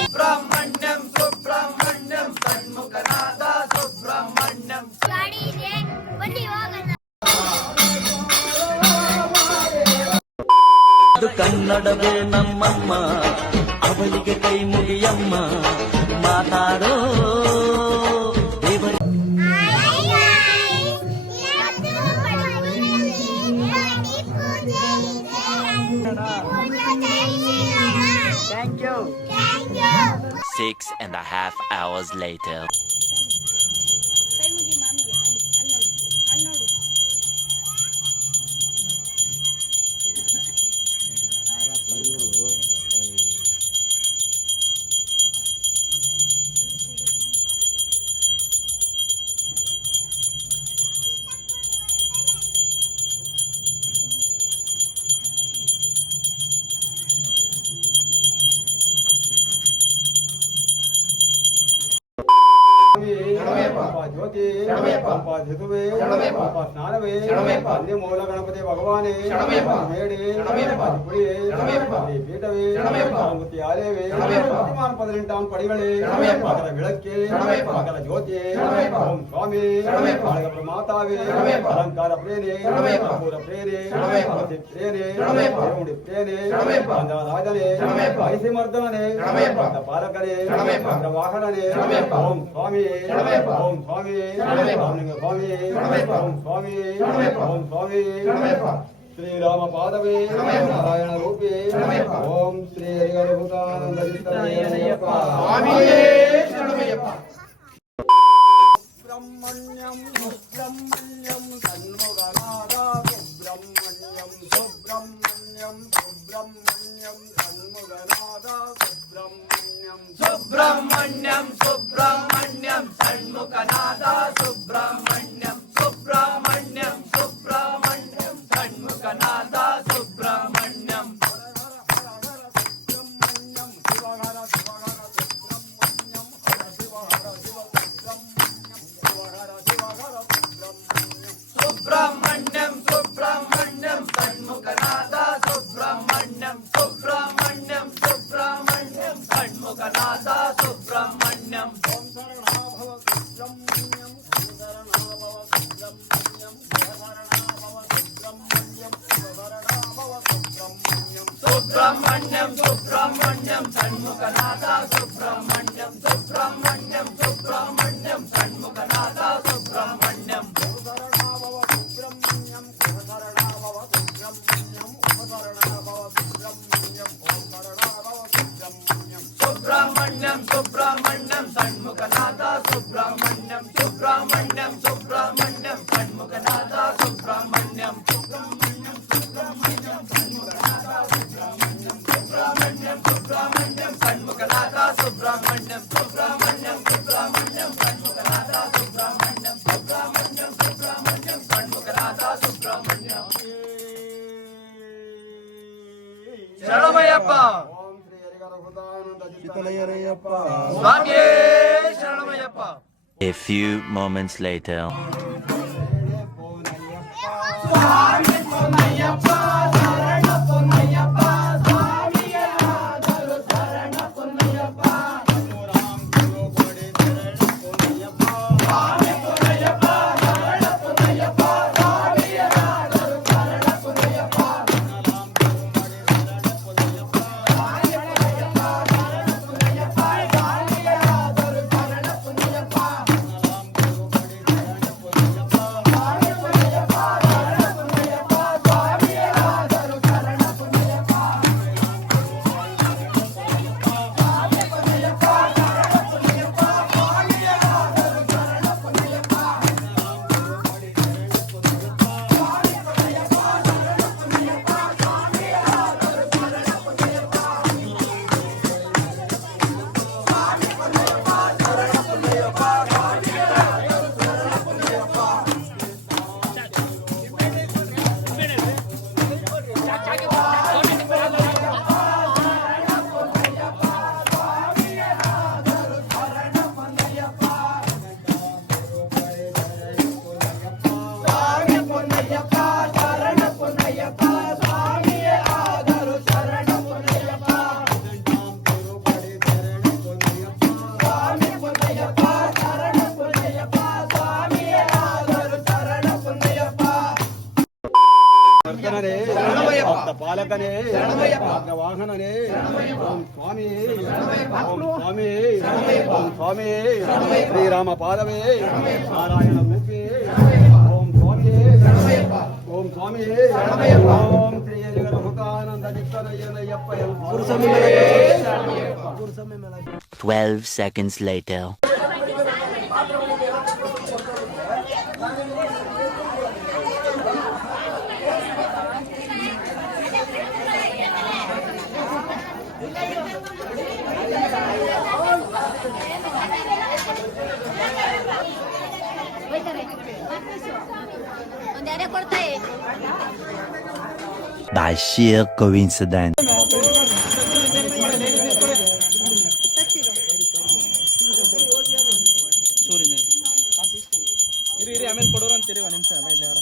ಸುಬ್ರಹ್ಮಣ್ಯಂ ಸುಬ್ರಹ್ಮಣ್ಯಂ ಷಣ್ಮುಖನಾದ ಸುಬ್ರಹ್ಮಣ್ಯಂ. ಅದು ಕನ್ನಡವೇ ನಮ್ಮಮ್ಮ, ಅವಳಿಗೆ ಕೈ ಮುಗಿಯಮ್ಮ, ಮಾತಾಡೋ ದೇವರ. Thank you. 6.5 hours later. ಜ್ಯೋತಿ ಧಿತುವೆ ಸ್ನಾನವೇ ಅಂದೇ ಮೂಲ ಗಣಪತಿ ಭಗವಾನೇ ಮೇಡೆ ಪುಳಿಯೇ ಪೀಠವೇ ಮುತ್ತಿ ಆಲಯವೇ ಪ್ರತಿಮಾನ 18 ಪಡಿಗಳೇ ಮಕರ ಬೆಳಕ್ಕೆ ಮಕರ ಜ್ಯೋತಿಯೇ ಓಂ ಸ್ವಾಮಿ ಬಾಳಗಪ್ರ ಮಾತಾವೇ ಅಲಂಕಾರ ಪ್ರೇನೆ ಕಪೂರ ಪ್ರೇನೆ ಮತಿ ಪ್ರೇನೆ ದೇವುಡಿ ಪ್ರೇನೆ ರಾಜನೇ ಐಸಿ ಮರ್ದನನೇ ಪಾಲಕನೇ ವಾಹನನೇ ಓಂ ಸ್ವಾಮಿ ಓಂ ಸ್ವಾಮಿ ರಾಮಲಿಂಗ ಸ್ವಾಮಿ ಓಂ ಸ್ವಾಮಿ ಓಂ ಸ್ವಾಮಿ ಶ್ರೀರಾಮ ಪಾದವೇ ನಾರಾಯಣ ರೂಪೇ ಓಂ ಶ್ರೀ ಹರಿಹರಭೂತಾನಂದ ಸುಬ್ರಹ್ಮಣ್ಯಂ ಸುಬ್ರಹ್ಮಣ್ಯಂ ಷಣ್ಮುಖನಾದ ಸುಬ್ರಹ್ಮಣ್ಯಂ ಸುಬ್ರಹ್ಮಣ್ಯಂ ಸುಬ್ರಹ್ಮಣ್ಯಂ ಷಣ್ಮುಖನಾದ ಸುಬ್ರಹ್ಮಣ್ಯಂ ಸುಬ್ರಹ್ಮಣ್ಯಂ ಸುಬ್ರಹ್ಮಣ್ಯಂ ಷಣ್ಮುಖನಾದ ಸುಬ್ರಹ್ಮಣ್ಯಂ ಸುಬ್ರಹ್ಮಣ್ಯಂ ಸುಬ್ರಹ್ಮಣ್ಯಂ ಷಣ್ಮುಖನಾದ ಸುಬ್ರಹ್ಮಣ್ಯಂ. ಸುಬ್ರಹ್ಮಣ್ಯಂ ಸುಬ್ರಹ್ಮಣ್ಯಂ ಷಣ್ಮುಖನಾದ ಸುಬ್ರಹ್ಮಣ್ಯಂ ಸುಬ್ರಹ್ಮಣ್ಯಂ ಸುಬ್ರಹ್ಮಣ್ಯಂ ಷಣ್ಮುಖನಾದ ಸುಬ್ರಹ್ಮಣ್ಯಂ. ಸುಬ್ರಹ್ಮಣ್ಯಂ ಸುಬ್ರಹ್ಮಣ್ಯಂ ಷಣ್ಮುಖನಾದ ಸುಬ್ರಹ್ಮಣ್ಯಂ ಸುಬ್ರಹ್ಮಣ್ಯಂ ಸುಬ್ರಹ್ಮಣ್ಯಂ ಷಣ್ಮುಖನಾದ ಸುಬ್ರಹ್ಮಣ್ಯಂ. ಸುಬ್ರಹ್ಮಣ್ಯಂ ಸುಬ್ರಹ್ಮಣ್ಯಂ ಷಣ್ಮುಖನಾದ ಸುಬ್ರಹ್ಮಣ್ಯಂ ಸುಬ್ರಹ್ಮಣ್ಯಂ ಸುಬ್ರಹ್ಮಣ್ಯಂ ಷಣ್ಮುಖನಾದ ಸುಬ್ರಹ್ಮಣ್ಯಂ. ಸುಬ್ರಹ್ಮಣ್ಯಂ ಸುಬ್ರಹ್ಮಣ್ಯಂ ಷಣ್ಮುಖನಾದ ಸುಬ್ರಹ್ಮಣ್ಯಂ ಸುಬ್ರಹ್ಮಣ್ಯಂ ಸುಬ್ರಹ್ಮಣ್ಯಂ ಷಣ್ಮುಖನಾದ ಸುಬ್ರಹ್ಮಣ್ಯಂ ಸುಬ್ರಹ್ಮಣ್ಯಂ ಸುಬ್ರಹ್ಮಣ್ಯಂ ಷಣ್ಮುಖನಾದ ಸುಬ್ರಹ್ಮಣ್ಯಂ ಸುಬ್ರಹ್ಮಣ್ಯಂ ಸುಬ್ರಹ್ಮಣ್ಯಂ ಷಣ್ಮುಖನಾದ ಸುಬ್ರಹ್ಮಣ್ಯಂ. ಶರಣಮಯ್ಯಪ್ಪ ಸ್ವಾಮಿಯೇ ಶರಣಮಯ್ಯಪ್ಪ. A few moments later. ಪಾಲಕನೇ ವಾಹನನೇ Om Swami Om Swami Om Swami Shriram ಪಾದವೇ Narayana RuPay Om Swami Om Swami Om Shri ಜಗನ್ಮುಖಾನಂದ ಚಿತ್ತನಯ್ಯನಯ್ಯಪ್ಪ 12 seconds later. By sheer coincidence. ಆಮೇಲೆ ಕೊಡೋರು ಅಂತೀರಿ ಒಂದು ನಿಮಿಷ ಇಲ್ಲ ಅವ್ರ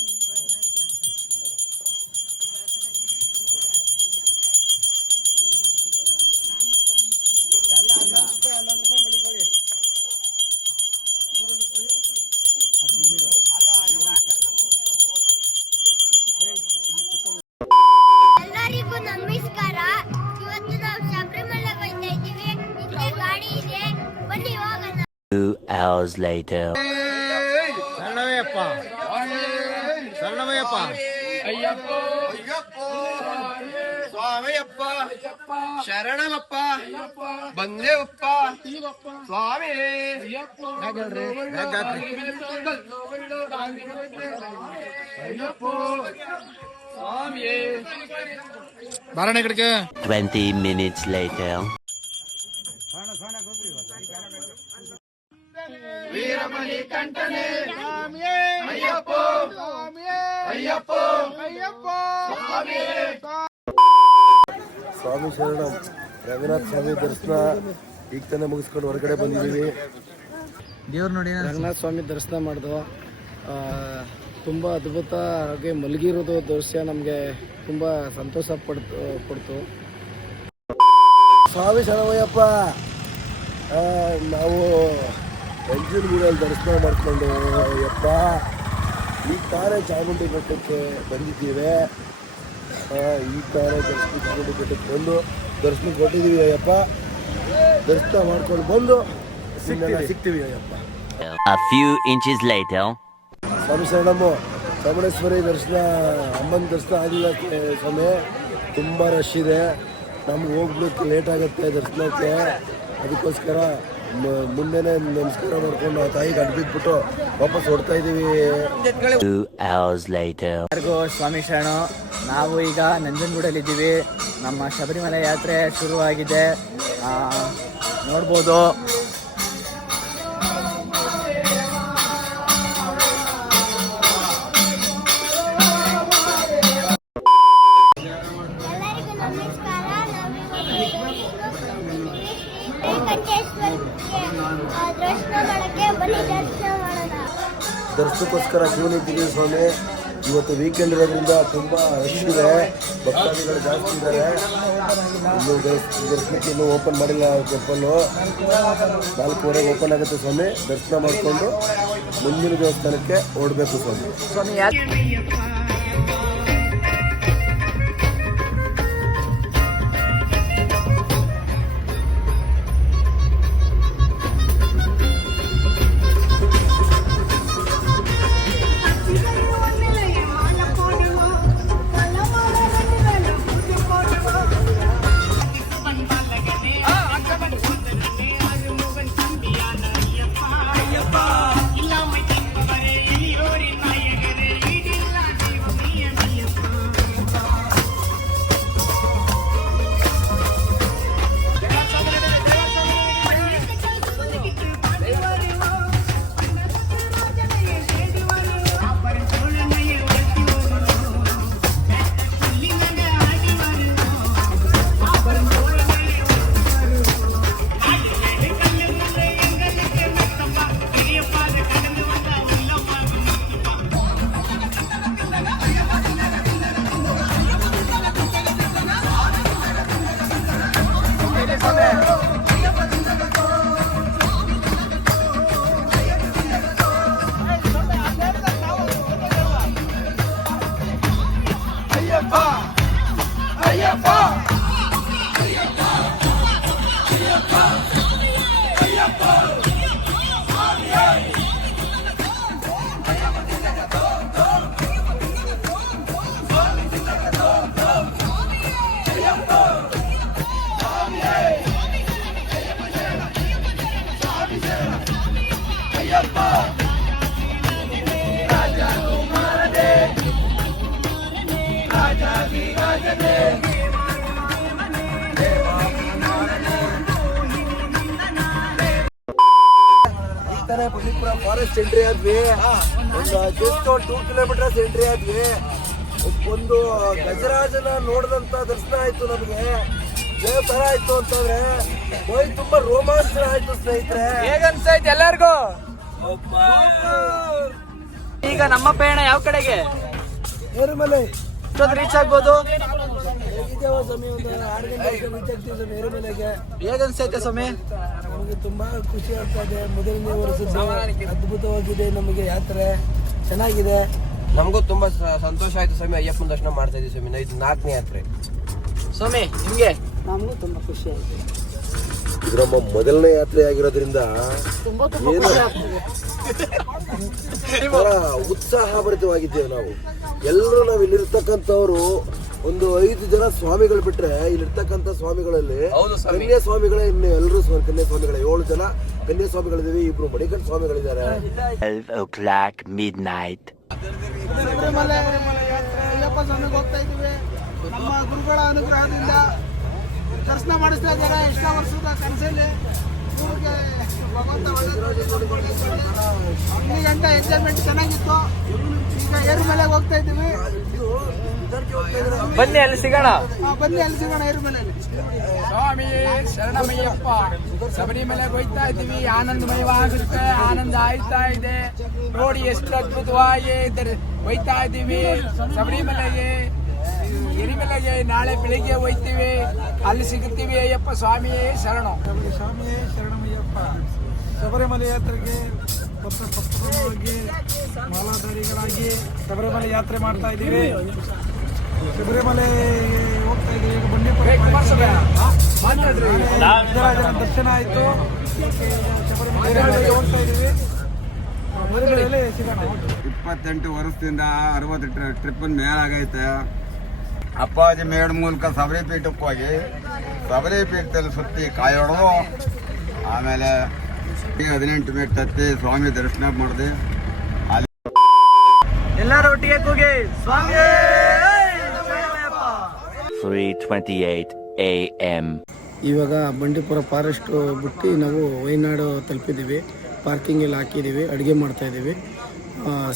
ಎಲ್ಲರಿಗೂ ನಮಸ್ಕಾರ. ಇವತ್ತು ನಾವು ಶಬರಿಮಲೆ ಹೋಗ್ತಾ ಇದ್ದೀವಿ. ಇಲ್ಲೇ ಗಾಡಿ ಇದೆ, ಬನ್ನಿ ಹೋಗೋಣ. 2 hours later. ಶರಣಮಯ್ಯಪ್ಪ ಶರಣಮಯ್ಯಪ್ಪ ಅಯ್ಯಪ್ಪ ಸ್ವಾಮಿಯಪ್ಪ ಶರಣಮಪ್ಪ ಬಂದೇವಪ್ಪ ಸ್ವಾಮಿ ಬಾರಣ ಕಡೆಗೆ 20 minutes later. ವೀರಮಣಿ ಕಂಠನೆ ಅಯ್ಯಪ್ಪ ಅಯ್ಯಪ್ಪ ಅಯ್ಯಪ್ಪ ಸ್ವಾಮಿ ಶರಣಂ ರಂಗನಾಥ ಸ್ವಾಮಿ ದರ್ಶನ ಈಗ ತಾನೇ ಮುಗಿಸ್ಕೊಂಡು ಹೊರಗಡೆ ಬಂದಿದ್ದೀವಿ. ದೇವ್ರು ನೋಡಿ ರಂಗನಾಥ ಸ್ವಾಮಿ ದರ್ಶನ ಮಾಡಿದ್ವು. ತುಂಬ ಅದ್ಭುತ ಹಾಗೆ ಮಲಗಿರೋದು ದೃಶ್ಯ ನಮಗೆ ತುಂಬ ಸಂತೋಷ ಕೊಡ್ತು. ಸ್ವಾಮಿ ಶರಣಮಯ್ಯಪ್ಪ ನಾವು ನಂಜನಗೂಡಲ್ಲಿ ದರ್ಶನ ಮಾಡಿಕೊಂಡು ಯಪ್ಪ ಈಗ ತಾನೇ ಚಾಮುಂಡಿ ಬೆಟ್ಟಕ್ಕೆ ಬಂದಿದ್ದೀವಿ. ಈಗ ತಾನೇ ಚಾಮುಂಡಿ ಬೆಟ್ಟಕ್ಕೆ ಬಂದು ದರ್ಶನ ಕೊಟ್ಟಿದ್ದೀವಿ ಅಯ್ಯಪ್ಪ. ದರ್ಶನ ಮಾಡ್ಕೊಂಡು ಬಂದು ಸಿಗ್ತೀವಿ Ayyappa. A few inches later. ಸ್ವಾಮಿ ಶರಣಮ್ಮ ಚಾಮುಂಡೇಶ್ವರಿ ದರ್ಶನ ಅಮ್ಮನ ದರ್ಶನ ಆಗಿಲ್ಲ ಸ್ವಾಮಿ. ತುಂಬ ರಶ್ ಇದೆ, ನಮ್ಗೆ ಹೋಗ್ಲಿಕ್ಕೆ ಲೇಟ್ ಆಗುತ್ತೆ ದರ್ಶನಕ್ಕೆ. ಅದಕ್ಕೋಸ್ಕರ ಮುಂದೆನೇ ನಮಸ್ಕಾರ ಮಾಡ್ಕೊಂಡು ಆ ತಾಯಿಗೆ ಅಡ್ಬಿಟ್ಬಿಟ್ಟು ವಾಪಸ್ ಹೊಡ್ತಾ ಇದ್ದೀವಿ. 2 hours later. ಎಲ್ಲರಿಗೂ ಸ್ವಾಮಿ ಶರಣ. ನಾವು ಈಗ ನಂಜನಗೂಡಲ್ಲಿದ್ದೀವಿ. ನಮ್ಮ ಶಬರಿಮಲೆ ಯಾತ್ರೆ ಶುರುವಾಗಿದೆ, ನೋಡ್ಬೋದು. ಎಲ್ಲರಿಗೂ ನಮಸ್ಕಾರ. ಶ್ರೀಕಂಠೇಶ್ವರಕ್ಕೆ ದರ್ಶನ ಮಾಡಕ್ಕೆ ಬನ್ನಿ, ದರ್ಶನ ಮಾಡೋಣ. ದರ್ಶನಕ್ಕೋಸ್ಕರ ಕ್ಯೂ ನಿಂತಿದ್ದೀವಿ ಸ್ವಾಮಿ. ಇವತ್ತು ವೀಕೆಂಡ್ ಇರೋದ್ರಿಂದ ತುಂಬ ರಶ್ ಇದೆ, ಭಕ್ತಾದಿಗಳು ಜಾಸ್ತಿ ಇದ್ದಾರೆ. ಇನ್ನು ದರ್ಶನಕ್ಕೆ ಇನ್ನೂ ಓಪನ್ ಮಾಡಿಲ್ಲ ಟೆಂಪಲ್ಲು. 4:15 ಓಪನ್ ಆಗುತ್ತೆ ಸ್ವಾಮಿ. ದರ್ಶನ ಮಾಡಿಕೊಂಡು ಮುಂದಿನ ದೇವಸ್ಥಾನಕ್ಕೆ ಓಡಬೇಕು ಸ್ವಾಮಿ. ಬಂಡೀಪುರ ಫಾರೆಸ್ಟ್ ಎಂಟ್ರಿ ಆದ್ವಿ. ಒಂದು ಜಸ್ಟ್ 2 ಕಿಲೋಮೀಟರ್ಸ್ ಎಂಟ್ರಿ ಆದ್ವಿ. ಒಂದು ಗಜರಾಜನ ನೋಡಿದಂತ ದರ್ಶನ ಆಯ್ತು ನಮಗೆ. ಯಾವ ತರ ಆಯ್ತು ಅಂತಂದ್ರೆ ಮೈ ತುಂಬಾ ರೋಮಾಂಚನ ಆಯ್ತು ಸ್ನೇಹಿತರೆ. ಹೇಗನ್ಸೈತೆ ಎಲ್ಲರಿಗೂ? ಈಗ ನಮ್ಮ ಪಯಣ ಯಾವ ಕಡೆಗೆ? ಏರುಮಲೆ ರೀಚ್ ಆಗ್ಬೋದು. ಹೇಗಿದ್ದೇವ ಸ್ವಾಮಿ? ಒಂದು 6 ಗಂಟೆ ರೀಚ್ ಆಗ್ತೀವಿ ಸ್ವಾಮಿ ಏರುಮಲೆಗೆ. ಹೇಗನ್ಸೈತೆ ಸ್ವಾಮಿ? ನಮಗೆ ತುಂಬಾ ಖುಷಿ ಆಗ್ತಾ ಇದೆ. ಮೊದಲನೇ ವರ್ಷದ ಅದ್ಭುತವಾಗಿದೆ ನಮಗೆ ಯಾತ್ರೆ, ಚೆನ್ನಾಗಿದೆ. ನಮಗೂ ತುಂಬಾ ಸಂತೋಷ ಆಯ್ತು ಸ್ವಾಮಿ. ಅಯ್ಯಪ್ಪನ ದರ್ಶನ ಮಾಡ್ತಾ ಇದೀವಿ ಸ್ವಾಮಿ. ಇದು 4ನೇ ಯಾತ್ರೆ ಸ್ವಾಮಿ. ನಿಮ್ಗೆ? ನಮಗೂ ತುಂಬ ಖುಷಿ ಆಯಿತು. ಇದು ನಮ್ಮ ಮೊದಲನೇ ಯಾತ್ರೆ ಆಗಿರೋದ್ರಿಂದ ಬಹಳ ಉತ್ಸಾಹ ಭರಿತವಾಗಿದ್ದೇವೆ ನಾವು ಎಲ್ಲರೂ. ನಾವು ಇಲ್ಲಿರ್ತಕ್ಕಂಥವ್ರು ಒಂದು 5 ಜನ ಸ್ವಾಮಿಗಳು ಬಿಟ್ರೆ ಇಲ್ಲಿರ್ತಕ್ಕಂಥ ಸ್ವಾಮಿಗಳಲ್ಲಿ ಕನ್ಯಾ ಸ್ವಾಮಿಗಳೇ ಇನ್ನು ಎಲ್ಲರೂ ಕನ್ಯಾ ಸ್ವಾಮಿಗಳೇ. 7 ಜನ ಕನ್ಯಾ ಸ್ವಾಮಿಗಳಿದ್ದೀವಿ. 2 ಮಣಿಕಂಠ ಸ್ವಾಮಿಗಳಿದ್ದಾರೆ. 12 o'clock midnight. ಶಬರಿಮಲೆ ಅಯ್ಯಪ್ಪ ಸ್ವಾಮಿಗೆ ಹೋಗ್ತಾ ಇದ್ದೀವಿ. ನಮ್ಮ ಗುರುಗಳ ಅನುಗ್ರಹದಿಂದ ದರ್ಶನ ಮಾಡಿಸ್ತಾ ಇದ್ದಾರೆ. ಎಷ್ಟೋ ವರ್ಷದ ಕನಸಲ್ಲಿ ಊರಿಗೆ ಭಗವಂತ ಒಳ್ಳೆ ಗಂಟ ಎಂಜಾಯ್ಮೆಂಟ್ ಚೆನ್ನಾಗಿತ್ತು. ಈಗ ಏರುಮಲೆಗೆ ಹೋಗ್ತಾ ಇದ್ದೀವಿ. ಬನ್ನಿ ಅಲ್ಲಿ ಸಿಗೋಣ. ಬನ್ನಿ ಅಲ್ಲಿ ಸಿಗೋಣ ಏರುಮಲೆಯಲ್ಲಿ. ಸ್ವಾಮಿ ಶರಣಮಯ್ಯಪ್ಪ. ಶಬರಿಮಲೆಗೆ ಹೋಗ್ತಾ ಇದ್ದೀವಿ. ಆನಂದಮಯವಾಗುತ್ತೆ. ಆನಂದ ಆಯ್ತಾ ಇದೆ. ನೋಡಿ ಎಷ್ಟು ಅದ್ಭುತವಾಗಿ ಹೋಯ್ತಾ ಇದ್ದೀವಿ ಶಬರಿಮಲೆಗೆ. ಎರಿಮಲೆಗೆ ನಾಳೆ ಬೆಳಿಗ್ಗೆ ಹೋಯ್ತೀವಿ. ಅಲ್ಲಿ ಸಿಗುತ್ತೀವಿ. ಅಯ್ಯಪ್ಪ ಸ್ವಾಮಿಯೇ ಶರಣ. ಸ್ವಾಮಿಯೇ ಶರಣಮಯ್ಯಪ್ಪ. ಶಬರಿಮಲೆ ಯಾತ್ರೆಗೆ ಭಕ್ತವಾಗಿ ಮಾಲಾಧಾರಿಗಳಾಗಿ ಶಬರಿಮಲೆ ಯಾತ್ರೆ ಮಾಡ್ತಾ ಇದ್ದೀವಿ. ಶಬರಿಮಲೆ ಹೋಗ್ತಾ ಇದ್ದೀವಿ. ಈಗ ಬಂಡೀಪುರ ದರ್ಶನ ಆಯಿತು. ಶಬರಿಮಲೆ ಹೋಗ್ತಾ ಇದ್ದೀವಿ. ಮದುವೆಯಲ್ಲಿ ಸಿಗೋಣ. 28 ವರ್ಷದಿಂದ 60 ಟ್ರಿಪ್ ಮೇಲಾಗೈತೆ. ಅಪ್ಪಾಜಿ ಮೇಡ್ ಮೂಲಕ ಸಬರಿ ಪೀಠಕ್ಕೆ ಹೋಗಿ ಸಬರಿ ಪೀಠದಲ್ಲಿ ಸುತ್ತಿ ಕಾಯೋಣ. ಆಮೇಲೆ 18 ಮೆಟ್ಟು ಹತ್ತಿ ಸ್ವಾಮಿ ದರ್ಶನ ಮಾಡಿದೆ. ಎಲ್ಲರೂ ಒಟ್ಟಿಗೆ ಕೂಗಿ ಸ್ವಾಮಿ 3:28 a.m. ಇವಾಗ ಬಂಡೀಪುರ ಫಾರೆಸ್ಟ್ ಬಿಟ್ಟು ನಾವು ವಯನಾಡು ತಲುಪಿದ್ದೀವಿ. ಪಾರ್ಕಿಂಗ್ ಎಲ್ಲ ಹಾಕಿದ್ದೀವಿ. ಅಡುಗೆ ಮಾಡ್ತಾಯಿದ್ದೀವಿ.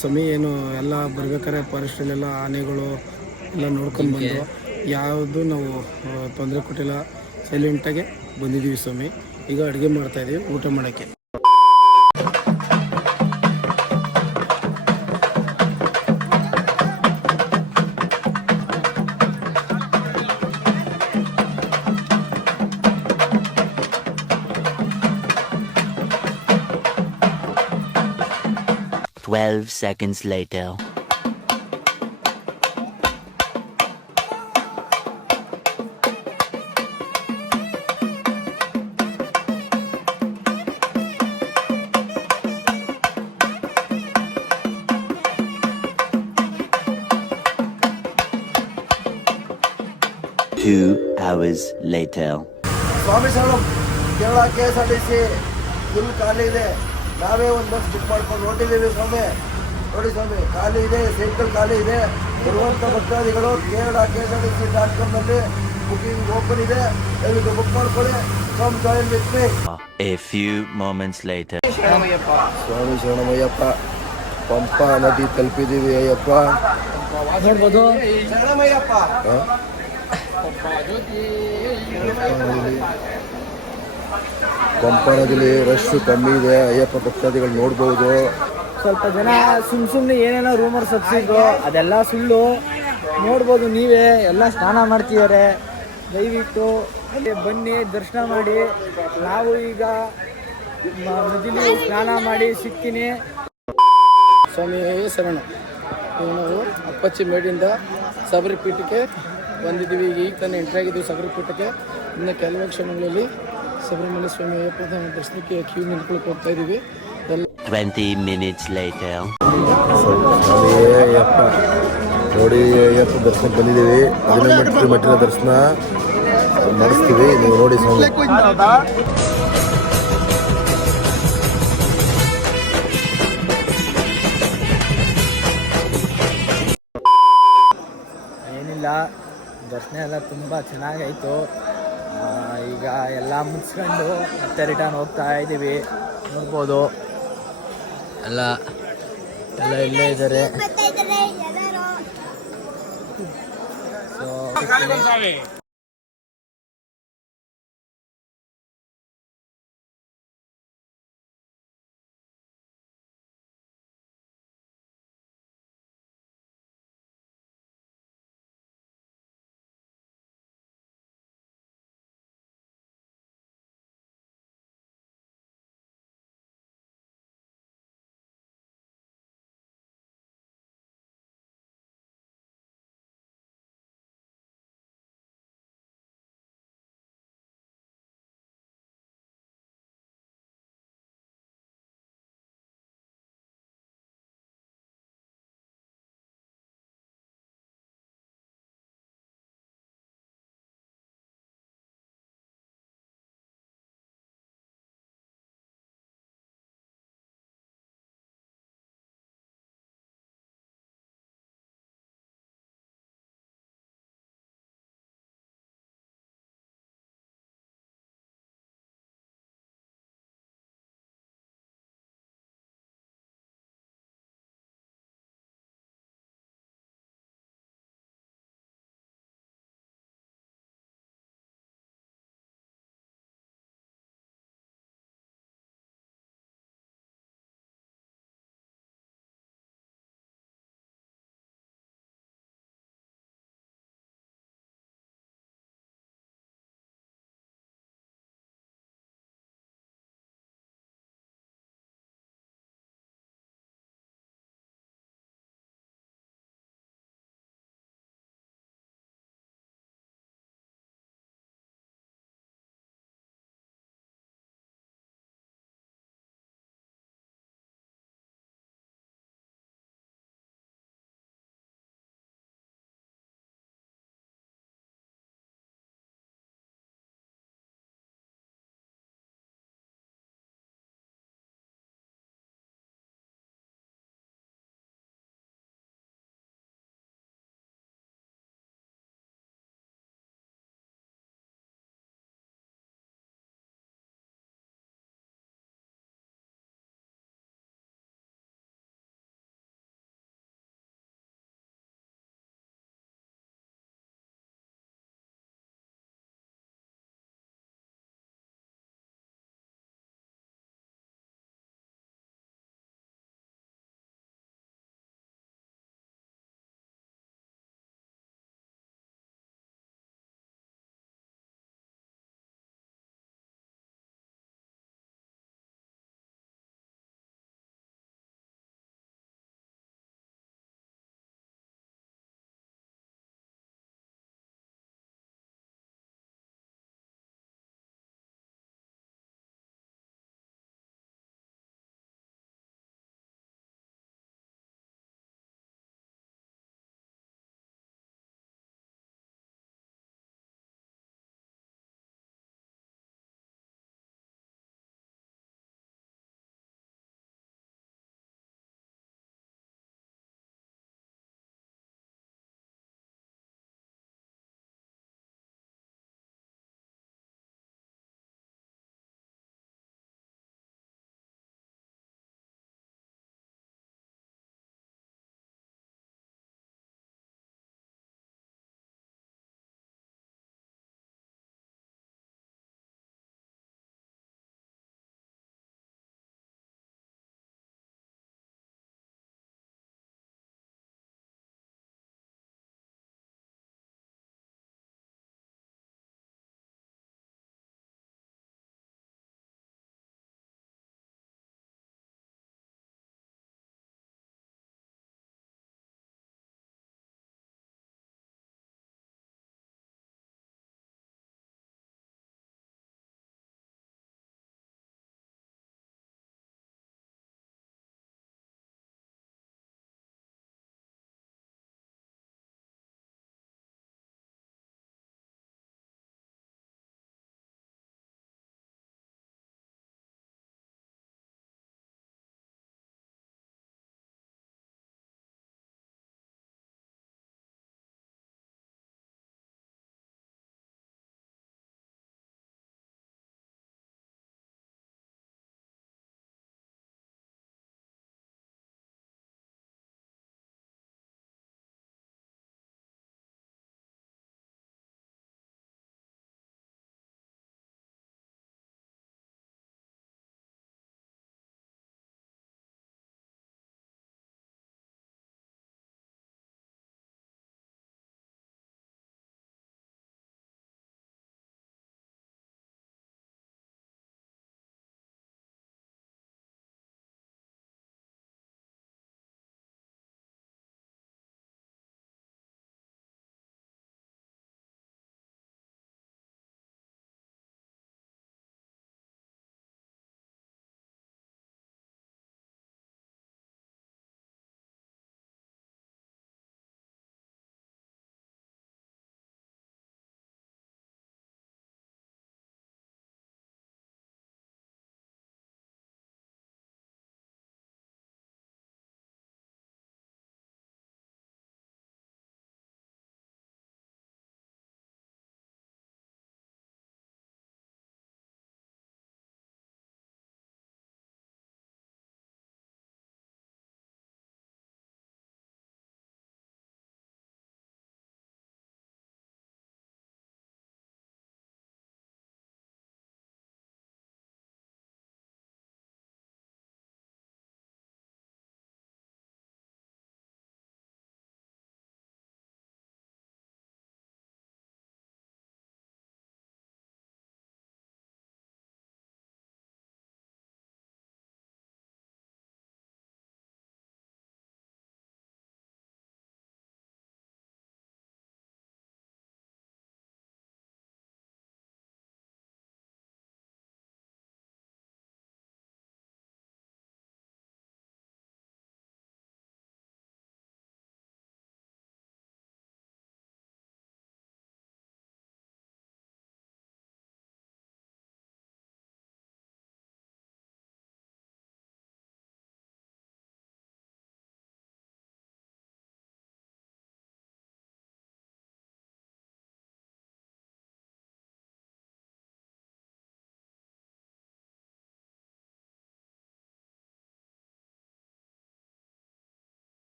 ಸ್ವಾಮಿ ಏನು ಎಲ್ಲ ಬರ್ಬೇಕಾದ್ರೆ ಫಾರೆಸ್ಟಲ್ಲೆಲ್ಲ ಆನೆಗಳು ಎಲ್ಲ ನೋಡ್ಕೊಂಡು ಬಂದು ಯಾವುದು ನಾವು ತೊಂದರೆ ಕೊಟ್ಟಿಲ್ಲ. ಸೈಲೆಂಟಾಗೆ ಬಂದಿದ್ದೀವಿ ಸ್ವಾಮಿ. ಈಗ ಅಡುಗೆ ಮಾಡ್ತಾಯಿದ್ದೀವಿ ಊಟ ಮಾಡೋಕ್ಕೆ. Twelve seconds later. Two hours later. ಸ್ವಾಮಿ ಶರಣಂ. ಕೇರಳ KSRTC ಫುಲ್ ಖಾಲಿ ಇದೆ. ನಾವೇ ಒಂದು ಬಸ್ ಬುಕ್ ಮಾಡ್ಕೊಂಡು ಹೊರಟಿದ್ದೀವಿ ಸ್ವಾಮಿ. ನೋಡಿ ಸ್ವಾಮಿ, ಖಾಲಿ ಇದೆ, ಸೈಕಲ್ ಖಾಲಿ ಇದೆ. ಬರುವಂಥ ಭಕ್ತಾದಿಗಳು KSRTC.com ಬುಕಿಂಗ್ ಓಪನ್ ಇದೆ. ಎಲ್ಲಿಗೆ ಬುಕ್ ಮಾಡ್ಕೊಳ್ಳಿ. Come join with me. A few moments later. ಸ್ವಾಮಿ ಶರಣಮಯ್ಯಪ್ಪ. ಪಂಪಾ ನದಿ ತಲುಪಿದ್ದೀವಿ ಅಯ್ಯಪ್ಪ. ನೋಡ್ಬೋದು. ಶರಣಮಯ್ಯಪ್ಪ. ಪಂಪಾ ನದಿಲಿ ರಶ್ ಕಮ್ಮಿ ಇದೆ. ಅಯ್ಯಪ್ಪ ಭಕ್ತಾದಿಗಳು ನೋಡ್ಬೋದು. ಸ್ವಲ್ಪ ಜನ ಸುಮ್ಮನೆ ಏನೇನೋ ರೂಮರ್ಸ್ ಹಬ್ಸಿದ್ರು, ಅದೆಲ್ಲ ಸುಳ್ಳು. ನೋಡ್ಬೋದು ನೀವೇ. ಎಲ್ಲ ಸ್ನಾನ ಮಾಡ್ತಿದ್ದಾರೆ. ದಯವಿಟ್ಟು ಅಲ್ಲಿ ಬನ್ನಿ, ದರ್ಶನ ಮಾಡಿ. ನಾವು ಈಗ ನದಿಲಿ ಸ್ನಾನ ಮಾಡಿ ಸಿಗ್ತೀನಿ. ಸ್ವಾಮಿ ಶರಣ. ಈಗ ನಾವು ಅಪ್ಪಚ್ಚಿ ಮೇಡಿಂದ ಸಬರಿ ಪೀಠಕ್ಕೆ ಬಂದಿದ್ದೀವಿ. ಈಗ ತಾನೇ ಎಂಟ್ರಿ ಆಗಿದ್ದೀವಿ ಸಬರಿ ಪೀಠಕ್ಕೆ. ಇನ್ನು ಕೆಲವು ಕ್ಷಣಗಳಲ್ಲಿ ಶಬರಿಮಲೆ ಸ್ವಾಮಿ ಅಯ್ಯಪ್ಪ ದರ್ಶನಕ್ಕೆ ಕ್ಯೂ ನಿಂತ್ಕೊಳಕ್ಕೆ ಹೋಗ್ತಾ ಇದ್ದೀವಿ. 20 minutes later. ಸ್ವಾಮಿಯೇ ಅಯ್ಯಪ್ಪ. ನೋಡಿ ಅಯ್ಯಪ್ಪ ದರ್ಶನಕ್ಕೆ ಬಂದಿದ್ದೀವಿ. 11 ಮಟ್ಟಿನ ದರ್ಶನ ಮಾಡಿಸ್ತೀವಿ. ನೀವು ನೋಡಿ ಸ್ವಾಮಿ. ಏನಿಲ್ಲ, ದರ್ಶನ ಎಲ್ಲ ತುಂಬ ಚೆನ್ನಾಗಾಯಿತು. ಈಗ ಎಲ್ಲ ಮುಗಿಸ್ಕೊಂಡು ಮತ್ತೆ ರಿಟರ್ನ್ ಹೋಗ್ತಾ ಇದ್ದೀವಿ. ನೋಡ್ಬೋದು ಎಲ್ಲ ಎಲ್ಲ ಇಲ್ಲೇ ಇದ್ದಾರೆ. ಬರ್ತಾ ಇದ್ದಾರೆ ಎಲ್ಲರೂ.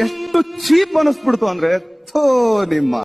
ಎಷ್ಟು ಚೀಪ್ ಅನಿಸ್ಬಿಡ್ತು ಅಂದ್ರೆ ಥೋ ನಿಮ್ಮ